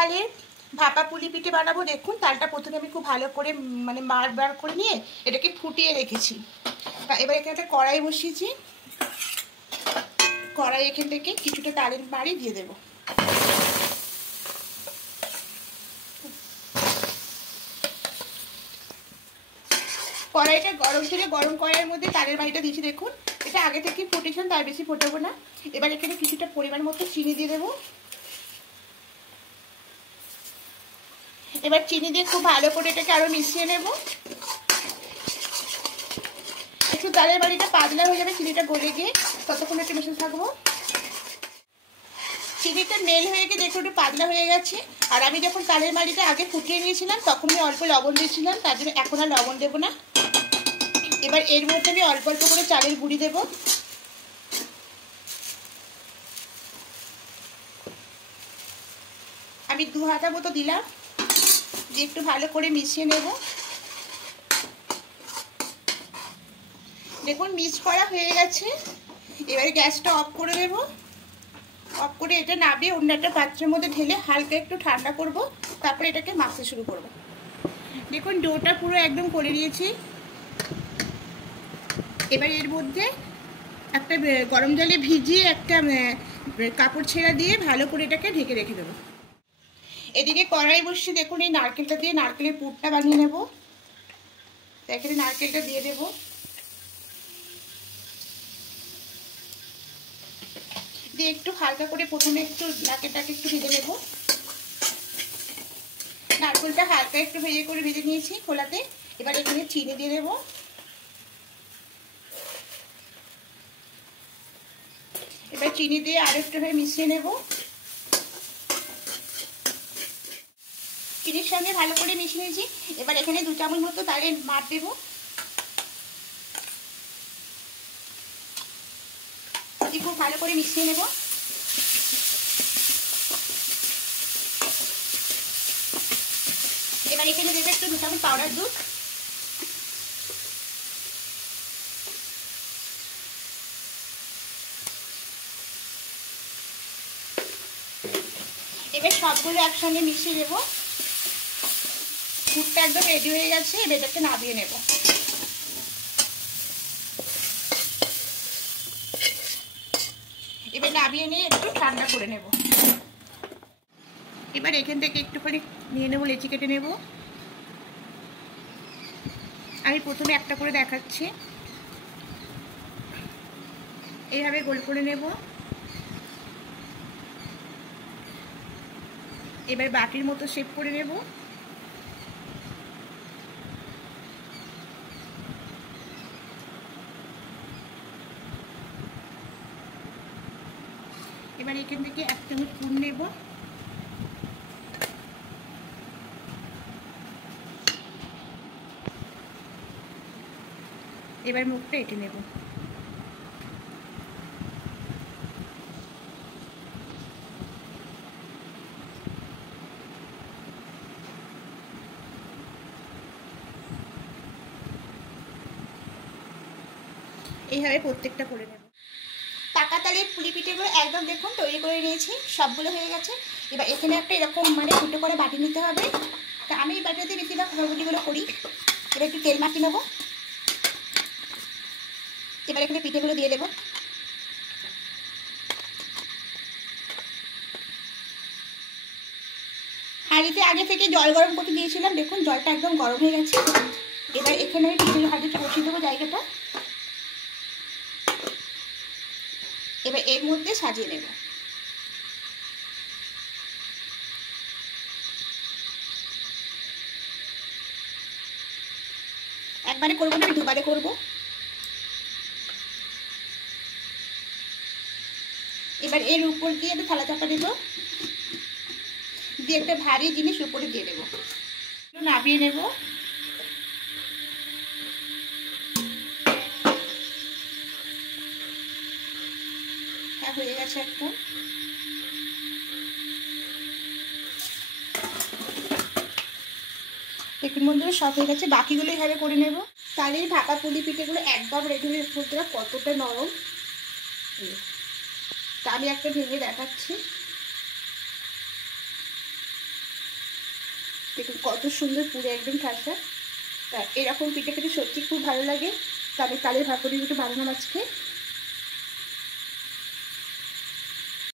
তালের ভাপা পুলি পিঠে বানাবো। দেখুন তালটা প্রথমে আমি খুব ভালো করে মানে বার করে নিয়ে এটাকে ফুটিয়ে রেখেছি। এবার এখানে একটা কড়াই বসিয়েছি। কড়াই এখান থেকে কিছুটা তালের মাড়ি দিয়ে দেবো। কড়াইটা গরম ছিল, গরম কড়াইয়ের মধ্যে তালের মাড়িটা দিয়েছি। দেখুন এটা আগে থেকে ফুটেছেন, তার বেশি ফোটাবো না। এবার এখানে কিছুটা পরিমাণ মতো চিনি দিয়ে দেবো। এবার চিনি দিয়ে খুব ভালো করে এটাকে আরো মিশিয়ে নেব। একটু তালের মাড়িটা পাতলা হয়ে যাবে, চিনিটা গলে গিয়ে ততক্ষণ একটু মিশিয়ে থাকবো। চিনিটা মেল হয়ে গিয়ে দেখুন একটু পাতলা হয়ে গেছে। আর আমি যখন তালের মাড়িটা আগে ফুটিয়ে নিয়েছিলাম তখন আমি অল্প লবণ দিয়েছিলাম, তার জন্য এখন আর লবণ দেবো না। এবার এর মধ্যে আমি অল্প অল্প করে চালের গুঁড়ি দেব। আমি 2 হাতা মতো দিলাম, দিয়ে একটু ভালো করে মিশিয়ে নেব। দেখুন মিক্স করা হয়ে গেছে। এবারে গ্যাসটা অফ করে দেব। অফ করে এটা নামিয়ে অন্য একটা পাত্রের মধ্যে ঢেলে হালকা একটু ঠান্ডা করব, তারপরে এটাকে মাখতে শুরু করব। দেখুন ডোটা পুরো একদম করে নিয়েছি। এবার এর মধ্যে একটা গরম জলে ভিজিয়ে একটা কাপড় ছেঁড়া দিয়ে ভালো করে এটাকে ঢেকে রেখে দেবো। এদিকে কড়াই বসিয়ে দেখুন এই নারকেলটা দিয়ে নারকেলের পুরটা বানিয়ে নেব। এখানে নারকেলটা দিয়ে দেব। দিয়ে একটু হালকা করে প্রথমে একটু নারকেলটাকে একটু ভেজে নেব। নারকেলটা হালকা একটু ভেজে নিয়েছি খোলাতে। এবার এখানে চিনি দিয়ে দেবো। এবার চিনি দিয়ে আর একটু মিশিয়ে নেব। চিনির সঙ্গে ভালো করে মিশিয়ে নিয়েছি। এবার এখানে 2 চামচ মতো তালের মাড় দেব। খুব ভালো করে মিশিয়ে নেব। এবার এখানে দেবো একটু 2 চামচ পাউডার দুধ। এবার সবগুলো একসঙ্গে মিশিয়ে দেবো। দুধটা একদম রেডি হয়ে গেছে। এবার এটাকে নামিয়ে নেব। এবার নামিয়ে নিয়ে একটু ঠান্ডা করে নেব। এবার এখান থেকে একটু করে নিয়ে নেবো, লেচি কেটে নেব। আমি প্রথমে একটা করে দেখাচ্ছি। এইভাবে গোল করে নেব। এবার বাটির মতো শেপ করে নেব। এবার এখান থেকে 1 চামচ পুর নেব। এবার মুখটা এঁটে নেব। এইভাবে প্রত্যেকটা করে নেব। পাকা তালের পুলি পিঠেগুলো একদম দেখুন তৈরি করে নিয়েছি, সবগুলো হয়ে গেছে। এবার এখানে একটা এরকম মানে ফুটো করে বাটি নিতে হবে। তা আমি এই বাটিতে বেশিরভাগ পুলিগুলো করি। এবার একটু তেল মাখিয়ে নেব। এবার এখানে পিঠেগুলো দিয়ে দেবো। হাঁড়িতে আগে থেকে জল গরম করতে দিয়েছিলাম, দেখুন জলটা একদম গরম হয়ে গেছে। এবার এখানে আমি পিঠের হাঁড়িটা বসিয়ে দেবো জায়গাটা। এবার এর মধ্যে সাজিয়ে নেব। একবারে করবো না, আমি দুবারে করবো। এবার এর উপর দিয়ে একটু থালা চাপা দেবো, দিয়ে একটা ভারী জিনিস উপরে দিয়ে দেবো। নামিয়ে নেব। হ্যাঁ হয়ে গেছে একটা। একটু মধ্যে সব হয়ে গেছে, বাকিগুলো এইভাবে করে নেব। তাহলে এই ভাপা পুলি পিঠেগুলো একদম রেডি হয়ে ফুটটা কতটা নরম। তা আমি একটা ভেঙে দেখাচ্ছি। দেখুন কত সুন্দর পুরো একদম ঠাসা। তা এরকম পিঠে খেতে সত্যি খুব ভালো লাগে। তো আমি তালের ভাপা পিঠে বানালাম আজকে।